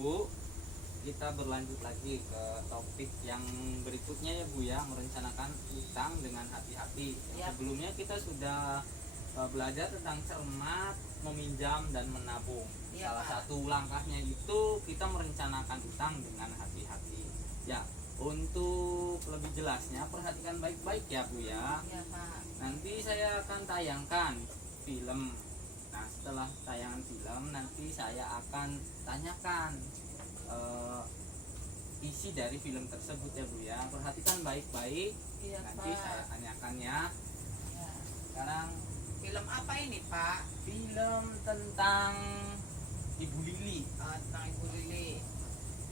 Bu, kita berlanjut lagi ke topik yang berikutnya ya Bu ya, merencanakan utang dengan hati-hati. Ya. Sebelumnya kita sudah belajar tentang cermat, meminjam dan menabung. Ya, Salah Pak. satu langkahnya itu kita merencanakan utang dengan hati-hati. Ya, untuk lebih jelasnya perhatikan baik-baik ya Bu ya. Ya, Pak. Nanti saya akan tayangkan film. Nah, setelah tayangan film nanti saya akan tanyakan isi dari film tersebut ya Bu ya. Perhatikan baik-baik. Iya, Nanti Pak. saya tanyakan ya. Ya. Sekarang Film apa ini, Pak? film tentang Ibu Lili. Tentang Ibu Lili.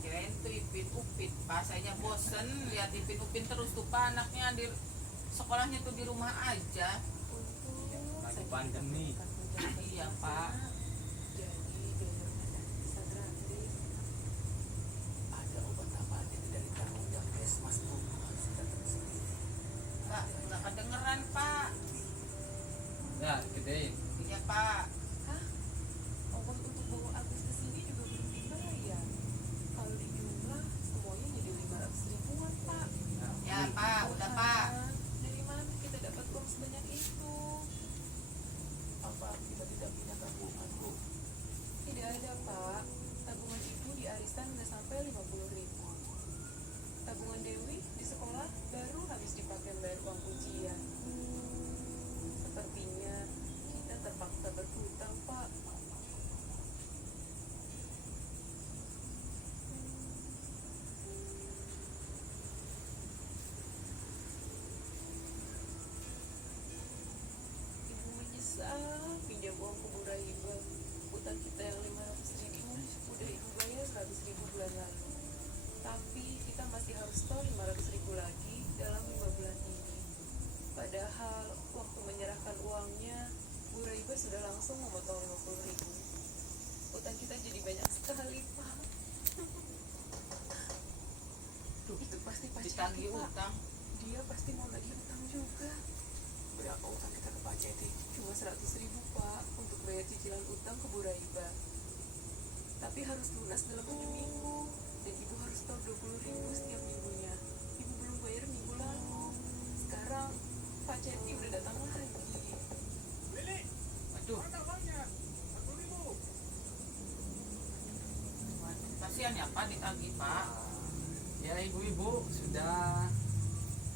Kirain tuh Ipin Upin, Pak. Saya bosen lihat Ipin Upin terus tuh, Pak. Anaknya di sekolahnya tuh di rumah aja. Lagi pandemi. Iya, Pak. Ada obat apa aja dari kamu dan Kesmas Bu? Harus datang sendiri. Pak, nggak kedengeran, Pak. Ya, gedein. Iya, Pak. Hah? Ongkos untuk bawa Agus ke sini juga belum dibayar. Kalau dijumlah semuanya jadi 500 ribuan, Pak. Ya, Pak. Udah, Pak. Dari mana kita dapat uang sebanyak itu? Apa kita tidak punya tabungan Bu? Tidak ada, Pak. Tabungan ibu di arisan udah sampai 50 ribu. Tabungan Dewi di sekolah baru habis dipakai bayar uang ujian. Sepertinya kita terpaksa berhutang, Pak. Ibu menyesal pinjam uang ke Bu Rahiba. Utang kita yang 500 ribu udah ibu bayar 100 ribu bulan lalu. Tapi kita masih harus store 500 ribu lagi dalam 5 bulan ini. Padahal waktu menyerahkan uangnya, Bu Rahiba sudah langsung memotong 50 ribu. Utang kita jadi banyak sekali, Pak. Itu pasti Pak Ditagih Ceti, Pak. utang. Dia pasti mau nagih utang juga. Berapa utang kita ke Pak Ceti? Cuma 100 ribu, Pak, untuk bayar cicilan utang ke Bu Raiba. Tapi harus lunas dalam 7 minggu. Dan ibu harus store 20 ribu setiap minggunya. Ibu belum bayar minggu lalu. Sekarang Pak Ceti udah datang lagi. Aduh, Kasihan ya, Pak, ditagih, Pak. ya ibu-ibu sudah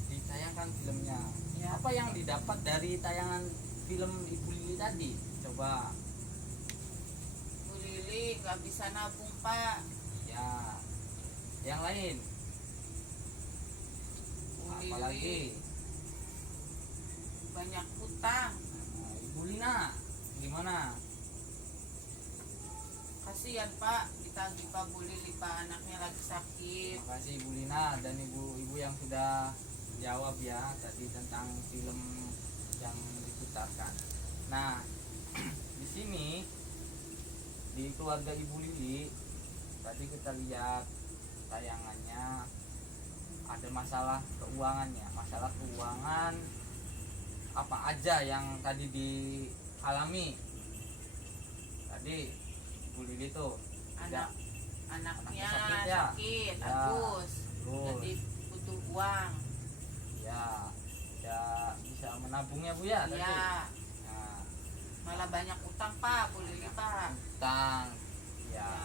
ditayangkan filmnya. Ya. Apa yang didapat dari tayangan film Ibu Lili tadi? Coba. Bu Lili nggak bisa nabung, Pak. Ya, yang lain. Bu Apalagi Lili banyak utang. Ibu Lina, gimana? Kasihan, Pak, ditagih Pak Bu Lili, Pak, anaknya lagi sakit. Terima kasih Ibu Lina dan ibu-ibu yang sudah jawab ya tadi tentang film yang diputarkan. Nah, di sini di keluarga Ibu Lili tadi kita lihat tayangannya ada masalah keuangannya, masalah keuangan apa aja yang tadi dialami. Tadi Ibu Lili tuh Anaknya Anaknya sakit ya? sakit, Ya, Agus. terus. Jadi butuh uang. ya bisa menabungnya Bu ya tadi. Iya, Nah, malah banyak utang, Pak, Bu Lili, Pak. utang ya. Ya.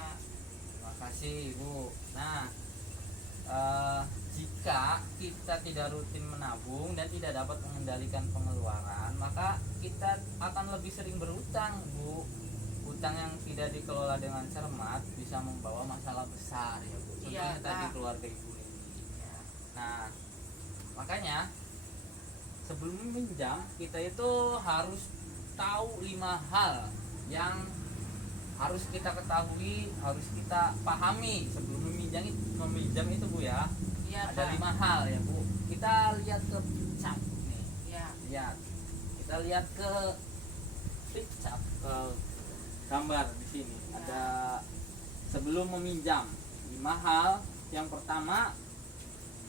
Terima kasih Bu. Nah, jika kita tidak rutin menabung dan tidak dapat mengendalikan pengeluaran, maka kita akan lebih sering berutang Bu. Utang yang tidak dikelola dengan cermat bisa membawa masalah besar ya Bu. Contohnya Iya, tadi Pak. keluarga Ibu Lili. Ya. Nah, makanya sebelum meminjam kita itu harus tahu 5 hal yang harus kita ketahui, harus kita pahami sebelum meminjam itu Bu ya. Iya, Ada Pak. 5 hal ya Bu. Kita lihat ke picap nih. Ya. Lihat. Kita lihat ke picap, ke gambar di sini. Ya. Ada sebelum meminjam 5 hal. Yang pertama,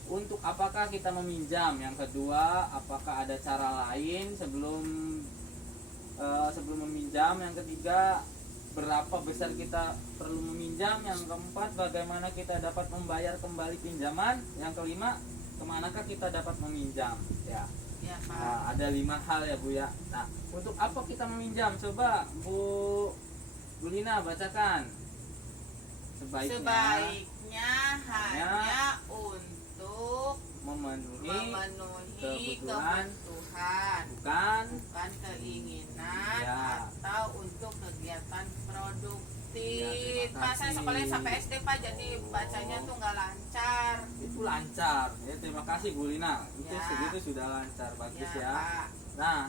untuk apakah kita meminjam. Yang kedua, apakah ada cara lain sebelum meminjam. Yang ketiga, berapa besar kita perlu meminjam, yang keempat bagaimana kita dapat membayar kembali pinjaman, yang kelima kemanakah kita dapat meminjam ya. Ya Pak. Nah, ada 5 hal ya Bu ya. Nah, untuk apa kita meminjam? Coba Bu Lina bacakan. Sebaiknya hanya untuk memenuhi memenuhi kebutuhan, kebutuhan, bukan bukan keinginan Ya. atau untuk kegiatan produktif. Ya, terima Pak, saya kasih. sekolahnya sampai SD Pak, jadi bacanya tuh nggak lancar. itu lancar ya. Terima kasih Bu Lina, itu Ya. segitu sudah lancar, bagus ya. Pak. Nah,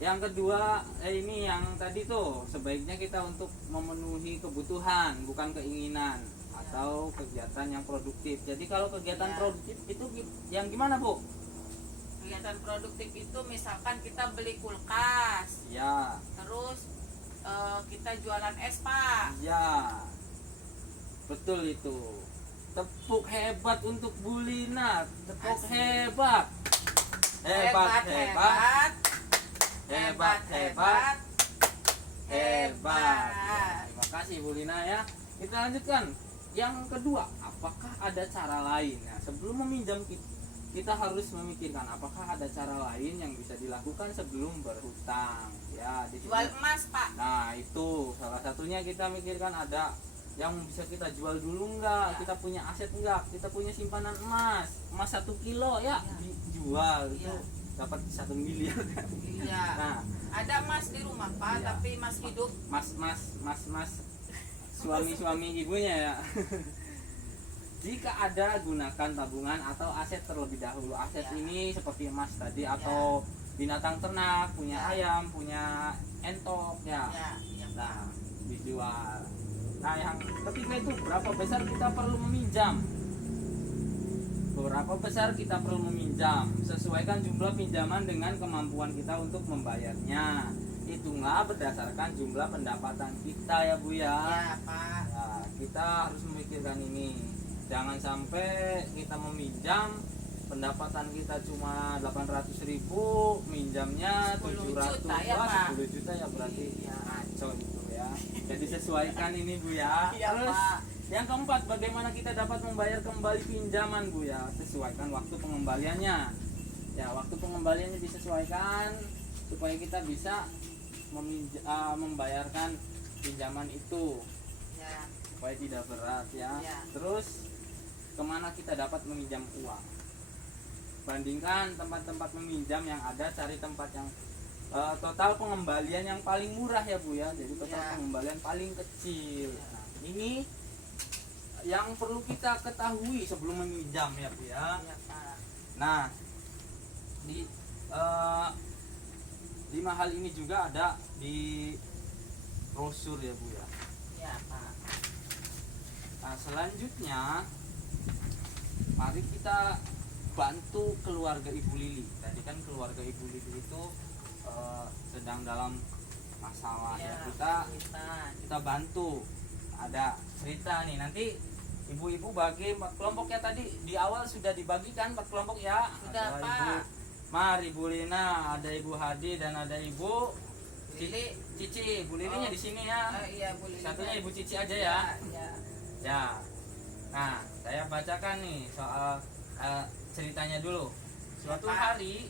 yang kedua ini yang tadi tuh sebaiknya kita untuk memenuhi kebutuhan bukan keinginan atau kegiatan yang produktif. Jadi kalau kegiatan Ya. produktif itu yang gimana Bu? Kegiatan produktif itu misalkan kita beli kulkas, Ya, terus kita jualan es Pak. ya, betul itu. Tepuk hebat untuk Bu Lina, tepuk Asik. hebat, hebat, hebat. Hebat, hebat, hebat. Ya, terima kasih Bu Lina ya. Kita lanjutkan. Yang kedua, apakah ada cara lain? Nah, sebelum meminjam kita harus memikirkan apakah ada cara lain yang bisa dilakukan sebelum berhutang. Ya, di sini. Jual emas Pak. Nah, itu salah satunya kita mikirkan ada yang bisa kita jual dulu enggak, Ya. kita punya aset enggak, kita punya simpanan emas 1 kilo ya, Ya. dijual itu Ya. dapat 1 miliar kan. Iya. Nah, Ada emas di rumah Pak, Iya. tapi emas hidup. mas suami ibunya ya. Jika ada, gunakan tabungan atau aset terlebih dahulu. Aset Ya. ini seperti emas tadi atau binatang ternak, punya Ya. ayam, punya entok ya. Ya, ya Pak. Nah, dijual. Nah, yang ketiga itu berapa besar kita perlu meminjam? Berapa besar kita perlu meminjam? Sesuaikan jumlah pinjaman dengan kemampuan kita untuk membayarnya. Hitunglah berdasarkan jumlah pendapatan kita ya Bu ya. Ya Pak. Nah, kita harus memikirkan ini. Jangan sampai kita meminjam pendapatan kita cuma 800.000, minjamnya 10 700, juta ya, wah, Pak. 10 juta ya berarti Iya. ngaco gitu ya. Jadi sesuaikan ini Bu ya. Iya, Terus Pak. yang keempat, bagaimana kita dapat membayar kembali pinjaman Bu ya? Sesuaikan waktu pengembaliannya. Ya, waktu pengembaliannya disesuaikan supaya kita bisa membayarkan pinjaman itu Ya. supaya tidak berat ya. Ya. Terus kemana kita dapat meminjam uang? Bandingkan tempat-tempat meminjam yang ada, cari tempat yang total pengembalian yang paling murah ya Bu ya. Jadi total Ya. pengembalian paling kecil. Nah, ini yang perlu kita ketahui sebelum meminjam ya Bu ya. Ya Pak. Nah, di 5 hal ini juga ada di brosur ya Bu ya. Ya Pak. Nah, selanjutnya mari kita bantu keluarga Ibu Lili. Tadi kan keluarga Ibu Lili itu sedang dalam masalah ya. Kita bantu. Ada cerita nih, nanti ibu-ibu bagi 4 kelompok ya. Tadi di awal sudah dibagikan 4 kelompok ya. Sudah, Ada Pak. Ibu Lina, ada Ibu Hadi dan ada Ibu Lili. Cici. Bu Lilinya Oh. di sini ya. Iya boleh. Satunya Ibu Cici aja ya. Ya. Ya. Nah, saya bacakan nih soal ceritanya dulu. Suatu Pak. hari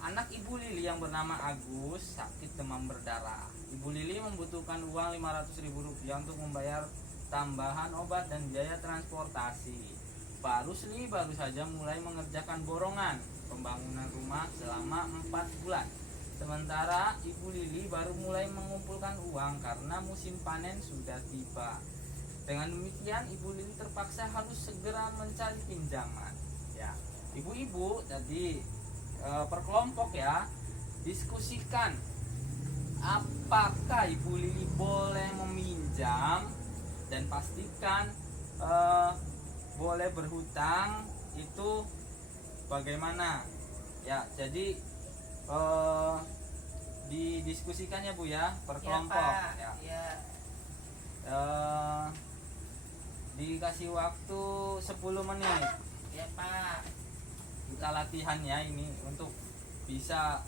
anak Ibu Lili yang bernama Agus sakit demam berdarah. Ibu Lili membutuhkan uang 500.000 rupiah untuk membayar tambahan obat dan biaya transportasi. Pak Rusli baru saja mulai mengerjakan borongan pembangunan rumah selama 4 bulan. Sementara Ibu Lili baru mulai mengumpulkan uang karena musim panen sudah tiba. Dengan demikian Ibu Lili terpaksa harus segera mencari pinjaman. Ya, ibu-ibu tadi per kelompok ya, diskusikan apakah Ibu Lili boleh meminjam dan pastikan boleh berhutang itu bagaimana ya. Jadi didiskusikan ya Bu ya per kelompok Pak. ya. Ya. Dikasih waktu 10 menit Ya Pak. kita latihan ya ini untuk bisa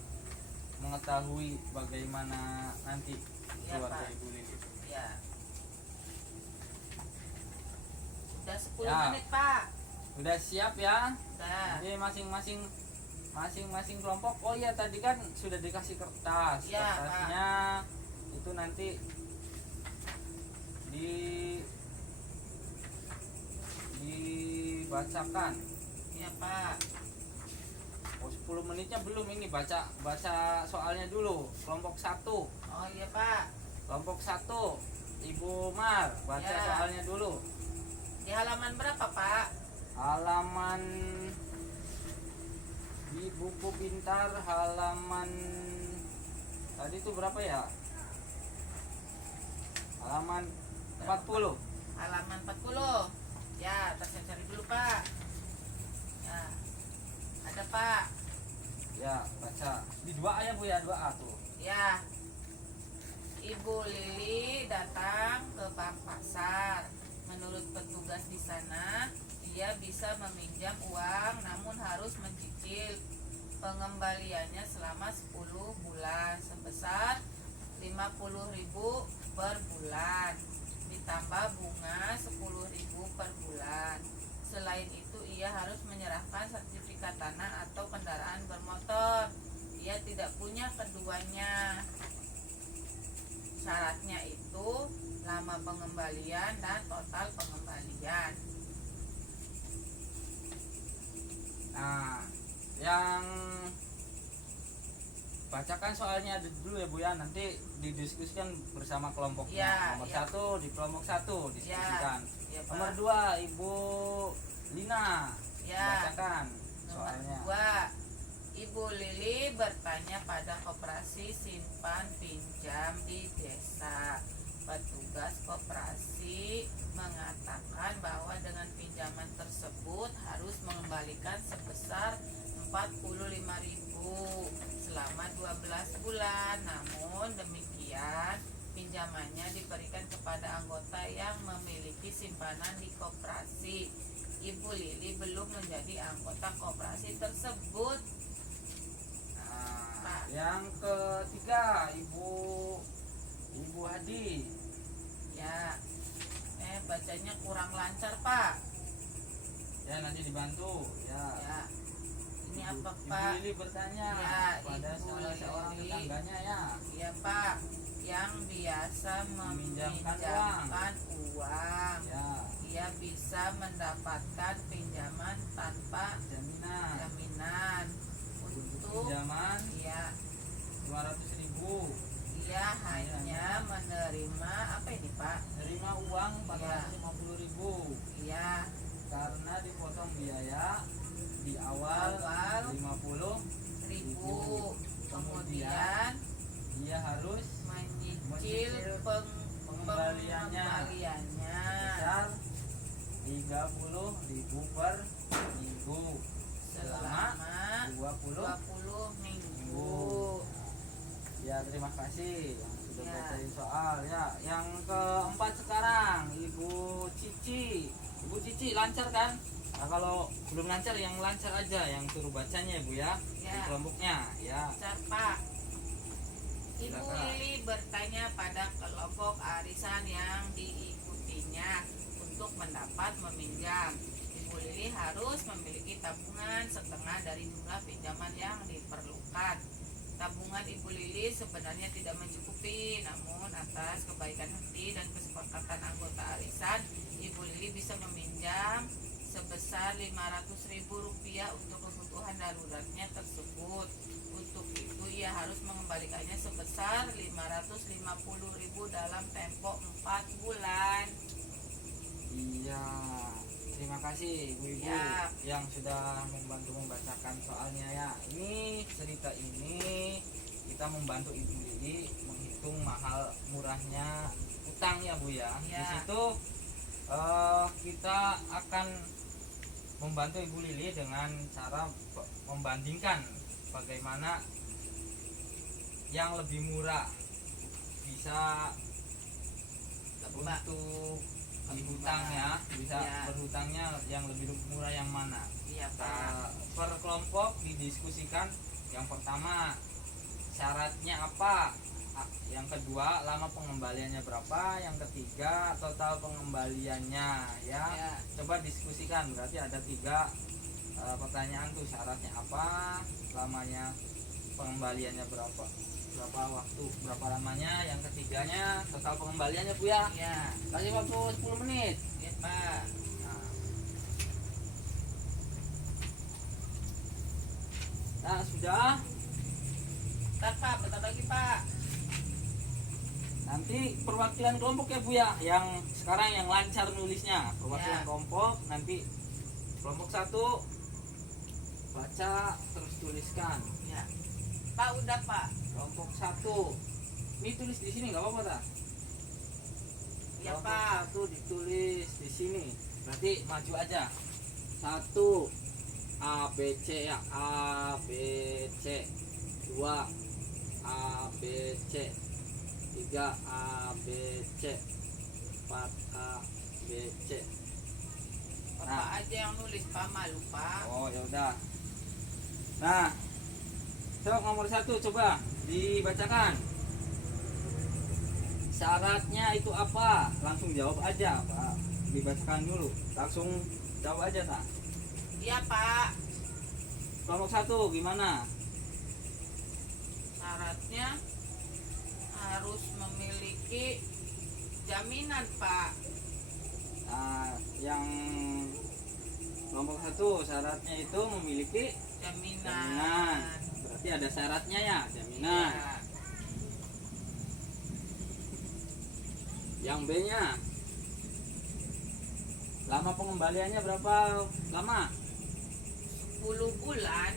mengetahui bagaimana nanti Ya, keluarga Pak. Ibu Lili. Udah 10 Ya. menit, Pak. Udah siap ya? Udah. Jadi masing-masing kelompok. Oh iya, tadi kan sudah dikasih kertas. Ya, Kertasnya itu nanti dibacakan. Iya, Pak. Oh, 10 menitnya belum, ini baca soalnya dulu. Kelompok 1. Oh iya, Pak. Kelompok 1. Ibu Mar, baca Ya. soalnya dulu. Di halaman berapa, Pak? Halaman di buku pintar halaman tadi itu berapa ya? Halaman 40. Halaman 40. Ya, saya cari dulu, Pak. Ya. Ada, Pak. Ya, baca. Di 2A ya, Bu ya, 2A tuh. Ya. Ibu Lili datang ke bank pasar. Menurut petugas di sana, dia bisa meminjam uang namun harus mencicil pengembaliannya selama 10 bulan sebesar 50.000 per bulan ditambah bunga 10.000 per bulan. Selain itu ia harus menyerahkan sertifikat tanah atau kendaraan bermotor. Ia tidak punya keduanya. Syaratnya itu lama pengembalian dan total pengembalian. Nah, yang bacakan soalnya dulu ya, Bu ya, nanti didiskusikan bersama kelompoknya. Ya, Nomor ya. 1 di kelompok 1 diskusikan. Ya, Pak. Nomor 2 Ibu Lina, Ya. bacakan Nomor soalnya. 2, Ibu Lili bertanya pada koperasi simpan pinjam di desa. Petugas koperasi mengatakan bahwa dengan pinjaman tersebut harus mengembalikan sebesar 45.000 selama 12 bulan. Namun demikian, pinjamannya diberikan kepada anggota yang memiliki simpanan di koperasi. Ibu Lili belum menjadi anggota koperasi tersebut. Nah, yang ketiga Ibu Hadi. Ya, bacanya kurang lancar, Pak. Ya, nanti dibantu ya. Ya, ini Ibu- apa, Ibu Pak? Lili bertanya Ya, pada Ibu salah seorang Lili. tetangganya ya. Ya, Pak, yang biasa meminjamkan uang. Ya, Ia bisa mendapatkan pinjaman tanpa jaminan jaminan. Untuk pinjaman ia 200.000. ia hanya menerima apa ini, Pak? Terima uang 450.000 Ia karena dipotong biaya di awal Awal 50. 1.000. Kemudian Dia harus menyicil pengembaliannya sebesar 30.000 per minggu selama selama 20 20 minggu. Ya, terima kasih yang sudah Ya. bacain soal ya. Yang keempat sekarang Ibu Cici. Ibu Cici lancar kan? Nah, kalau belum lancar yang lancar aja yang suruh bacanya ya, Bu ya. Di Ya. kelompoknya ya. Siapa? Ibu Silakan. Lili bertanya pada kelompok arisan yang diikutinya untuk mendapat meminjam. Ibu Lili harus memiliki tabungan setengah dari jumlah pinjaman yang diperlukan. Tabungan Ibu Lili sebenarnya tidak mencukupi, namun atas kebaikan hati dan kesepakatan anggota arisan, Ibu Lili bisa meminjam sebesar Rp500.000 untuk kebutuhan daruratnya tersebut. Untuk itu ia harus mengembalikannya sebesar Rp550.000 dalam tempo 4 bulan. Iya. Terima kasih ibu-ibu Ya. yang sudah membantu membacakan soalnya ya. Ini cerita ini kita membantu Ibu Lili menghitung mahal murahnya utang ya, Bu ya. Di Ya. situ kita akan membantu Ibu Lili dengan cara membandingkan bagaimana yang lebih murah bisa Mbak. untuk berhutang ya, bisa Ya. berhutangnya yang lebih murah yang mana. Iya, Pak. Nah, per kelompok didiskusikan. Yang pertama, syaratnya apa? yang kedua lama pengembaliannya berapa, yang ketiga total pengembaliannya ya. Ya. Coba diskusikan, berarti ada 3 pertanyaan tuh, syaratnya apa, lamanya pengembaliannya berapa waktu, berapa lamanya, yang ketiganya total pengembaliannya Bu ya. Ya. Kasih waktu 10 menit. Ya Pak. Nah sudah, Bentar Pak, bentar lagi Pak. nanti perwakilan kelompok ya Bu ya, yang sekarang yang lancar nulisnya perwakilan Ya. kelompok, nanti kelompok 1 baca terus tuliskan. Ya. Pak udah Pak. Kelompok 1 ini tulis di sini nggak apa-apa tak? Ya Kelompok Pak. 1 ditulis di sini, berarti maju aja. 1 A B C ya, A B C. 2 A B C. 3 A B C. 4 A B C. Bapak aja yang nulis Pak, malu Pak. Oh ya udah. Nah, sok nomor 1 coba dibacakan. Syaratnya itu apa? Langsung jawab aja Pak. Dibacakan dulu. Langsung jawab aja tak? Iya Pak. Kelompok 1 gimana? Syaratnya harus memiliki jaminan Pak. Nah, yang kelompok 1 syaratnya itu memiliki Jaminan. jaminan. Berarti ada syaratnya ya, jaminan. Ya. Yang B-nya lama pengembaliannya berapa lama? 10 bulan.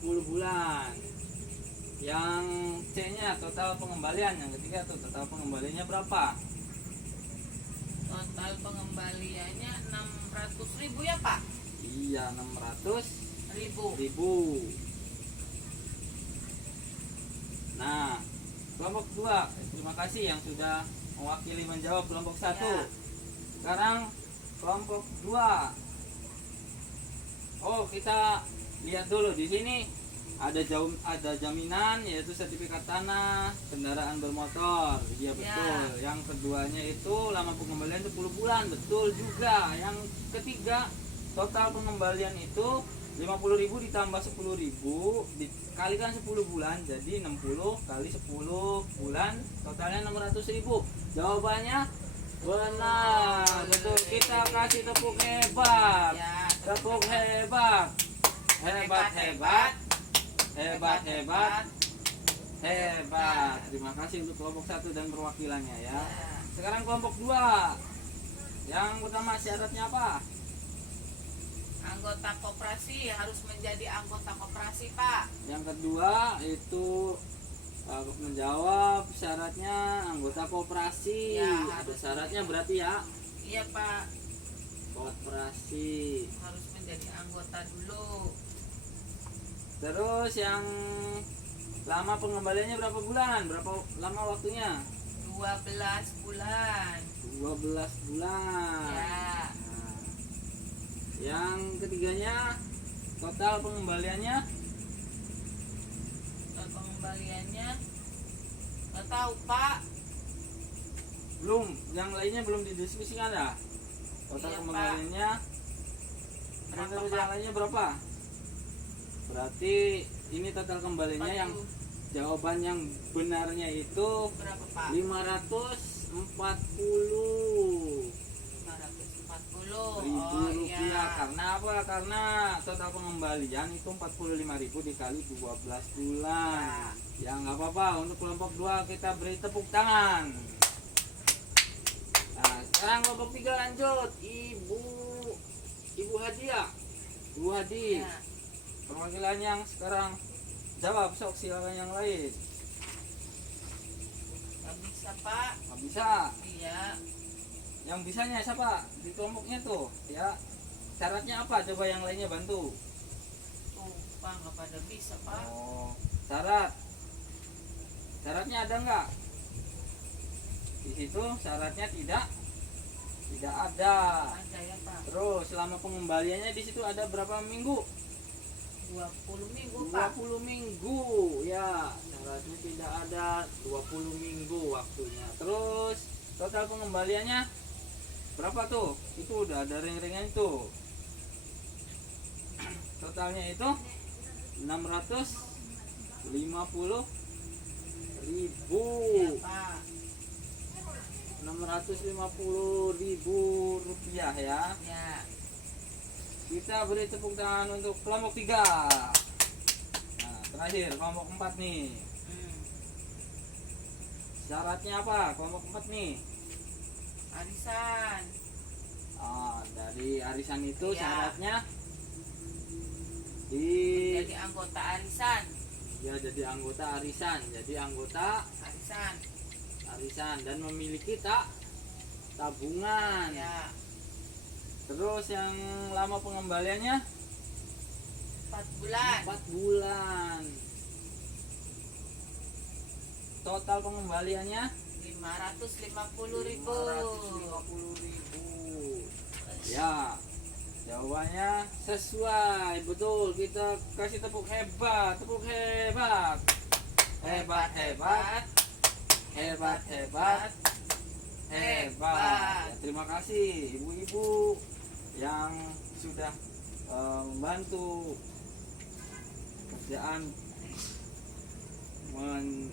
10 bulan. Yang C-nya total pengembalian, yang ketiga tuh total pengembaliannya berapa? Total pengembaliannya 600.000 ya Pak. Iya, 600.000. 1000. Nah, kelompok 2, terima kasih yang sudah mewakili menjawab kelompok 1. Ya. Sekarang kelompok 2. Oh, kita lihat dulu di sini ada jaminan, yaitu sertifikat tanah kendaraan bermotor. Iya betul. Yang keduanya itu lama pengembalian 10 bulan, betul juga. Yang ketiga total pengembalian itu 50.000 ditambah 10.000 dikalikan 10 bulan, jadi 60 kali 10 bulan totalnya 600.000. Jawabannya benar, betul. Kita kasih tepuk hebat. Ya. Tepuk hebat. Hebat hebat. Hebat hebat. Hebat. Terima kasih untuk kelompok 1 dan perwakilannya ya. Ya. Sekarang kelompok 2. Yang pertama syaratnya apa? Anggota koperasi harus menjadi anggota koperasi Pak. Yang kedua itu menjawab syaratnya anggota koperasi. Ya, Ada harus. syaratnya berarti ya. Iya Pak. Koperasi. Harus menjadi anggota dulu. Terus yang lama pengembaliannya berapa bulan? Berapa lama waktunya? 12 bulan. 12 bulan. Ya. Nah, yang ketiganya total pengembaliannya Total pengembaliannya nggak tahu Pak. belum, yang lainnya belum didiskusikan ya. Total Iya, pengembaliannya. Berapa, Terus Pak? yang lainnya berapa? Berarti ini total kembalinya yang jawaban yang benarnya itu Berapa Pak? 540 540. ribu Oh rupiah. iya. Karena apa? Karena total pengembalian itu 45.000 dikali 12 bulan. Ya nggak apa-apa, untuk kelompok 2 kita beri tepuk tangan. Nah sekarang kelompok 3 lanjut. Ibu Hadiah. Ibu Hadi, Ya. perwakilan yang sekarang jawab, sok silakan yang lain. Nggak bisa Pak. Nggak bisa. Iya. Yang bisanya siapa di kelompoknya tuh ya? Syaratnya apa? Coba yang lainnya bantu. Tuh Pak nggak pada bisa Pak. Oh, syaratnya ada nggak? Di situ syaratnya tidak ada. Ada ya Pak. Terus selama pengembaliannya di situ ada berapa minggu? 2 20 minggu Pak. 20 minggu ya, syaratnya tidak ada, 20 minggu waktunya. Terus total pengembaliannya berapa tuh? Itu udah ada ring-ringnya itu. Totalnya itu 650.000. Ya Pak. 650.000 rupiah ya. Ya. Kita beri tepuk tangan untuk kelompok 3. Nah, terakhir kelompok 4 nih. Syaratnya apa kelompok 4 nih? Arisan. Dari arisan itu Iya. syaratnya Jadi anggota arisan. ya jadi anggota arisan. Jadi anggota Arisan. arisan dan memiliki tabungan. Ya. Terus yang lama pengembaliannya 4 bulan. 4 bulan. Total pengembaliannya 550.000. 550.000. Ya, jawabannya sesuai, betul. Kita kasih tepuk hebat, hebat, hebat, hebat, hebat. Ya, terima kasih ibu-ibu yang sudah membantu kerjaan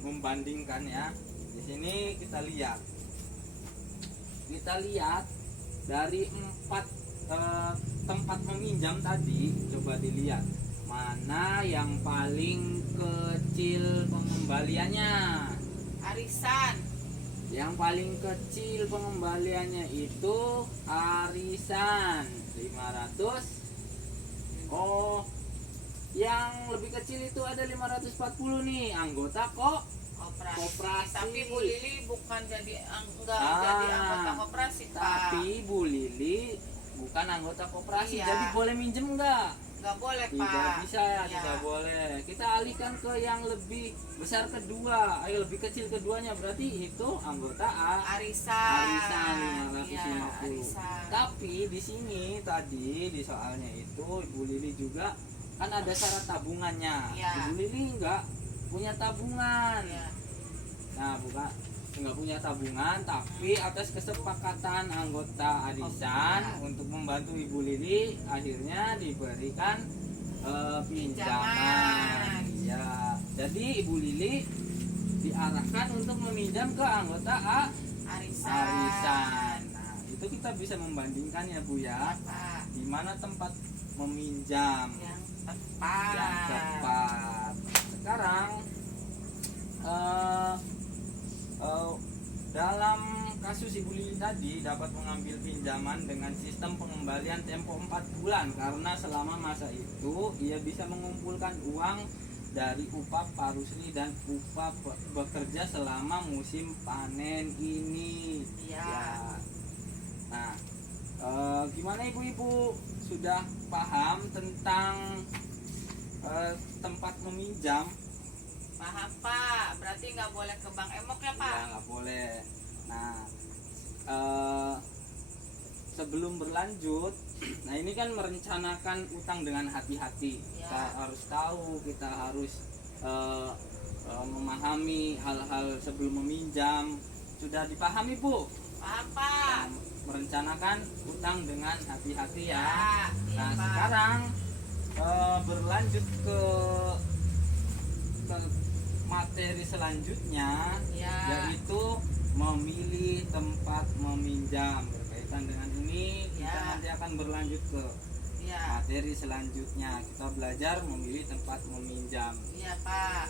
membandingkan ya. Di sini kita lihat dari 4 tempat meminjam tadi, coba dilihat mana yang paling kecil pengembaliannya. Arisan. Yang paling kecil pengembaliannya itu arisan 500. Oh, yang lebih kecil itu ada 540 nih, anggota kok koperasi. Tapi Bu Lili bukan jadi jadi anggota koperasi Pak. Tapi Bu Lili bukan anggota koperasi, Iya. jadi boleh minjem enggak? Nggak boleh Pak. Tidak bisa, Iya. tidak boleh. Kita alihkan ke yang lebih besar kedua, lebih kecil keduanya, berarti itu anggota arisan 550. Iya, arisan. Tapi di sini tadi di soalnya itu Ibu Lili juga kan ada syarat tabungannya. Iya. Ibu Lili enggak punya tabungan. Iya. Nah, bukan nggak punya tabungan, tapi atas kesepakatan anggota arisan untuk membantu Ibu Lili, akhirnya diberikan pinjaman. Ya, jadi Ibu Lili diarahkan untuk meminjam ke anggota arisan. Nah, itu kita bisa membandingkan ya Bu ya, Pak. di mana tempat meminjam Yang tepat. yang tepat. Sekarang dalam kasus Ibu Lili tadi dapat mengambil pinjaman dengan sistem pengembalian tempo 4 bulan karena selama masa itu ia bisa mengumpulkan uang dari upah parusri dan upah bekerja selama musim panen ini. Iya. Ya. Nah, gimana ibu-ibu, sudah paham tentang tempat meminjam? Paham Pak, berarti nggak boleh ke Bank Emok ya Pak? Ya, nggak boleh. Nah, sebelum berlanjut, nah ini kan merencanakan utang dengan hati-hati. Ya. Kita harus tahu, kita harus memahami hal-hal sebelum meminjam. Sudah dipahami Bu? Paham Pak? Merencanakan utang dengan hati-hati ya. Iya, Nah, Pak. sekarang berlanjut ke materi selanjutnya, Ya. yaitu memilih tempat meminjam. Berkaitan dengan ini kita Ya. nanti akan berlanjut ke Iya. materi selanjutnya. Kita belajar memilih tempat meminjam. Iya Pak.